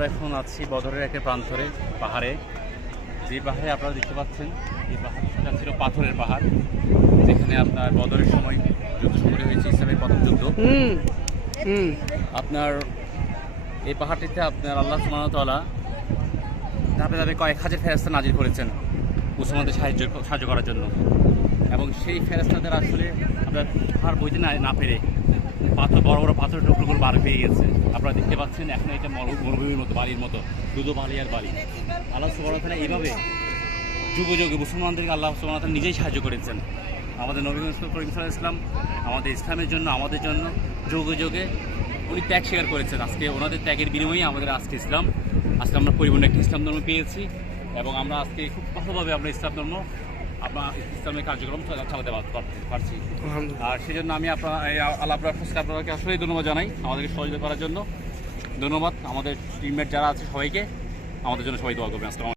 আমরা এখন আছি বদরের একটা প্রান্তরে পাহাড়ে, যে পাহাড়ে আপনারা দেখতে পাচ্ছেন এই পাহাড়টা ছিল পাথরের পাহাড়, যেখানে আপনার বদরের সময় যুদ্ধ সংঘটিত হয়েছে, ইসলামের প্রথম যুদ্ধ। আপনার এই পাহাড়টিতে আপনার আল্লাহ সুবহানাহু ওয়া তাআলা ধাপে ধাপে কয়েক হাজার ফেরেশতা নাজিল করেছেন মুসলমানদের সাহায্য করার জন্য, এবং সেই ফেরেশতাদের আসলে আপনার পাহাড় বইতে না পেরে পাথর, বড় বড় পাথরের টুকরোগুলো বার পেয়ে গেছে। আপনারা দেখতে পাচ্ছেন এখন এটা মরুভূমির মতো, বালির মতো, দুধো বালি আর বালি। আল্লাহ সুবহানাহু ওয়া তাআলা এইভাবে যুগে যুগে মুসলমানদেরকে আল্লাহ সুবহানাহু ওয়া তাআলা নিজেই সাহায্য করেছেন। আমাদের নবী করিম সাল্লাল্লাহু আলাইহি ওয়াসাল্লাম আমাদের ইসলামের জন্য, আমাদের জন্য যুগে যুগে উনি ত্যাগ স্বীকার করেছেন। আজকে ওনাদের ত্যাগের বিনিময়ে আমাদের আজকে ইসলাম, আজকে আমরা পরিপূর্ণ একটি ইসলাম ধর্ম পেয়েছি, এবং আমরা আজকে খুব ভালোভাবে আমরা ইসলাম ধর্ম, আপনার ইসলামের কার্যক্রম চালাতে পারছি। আর সেই জন্য আমি আপনাকে আসলেই ধন্যবাদ জানাই আমাদেরকে সহযোগিতা করার জন্য। ধন্যবাদ আমাদের টিমমেট যারা আছে সবাইকে, আমাদের জন্য সবাই দোয়া করবেন। আসসালামু আলাইকুম।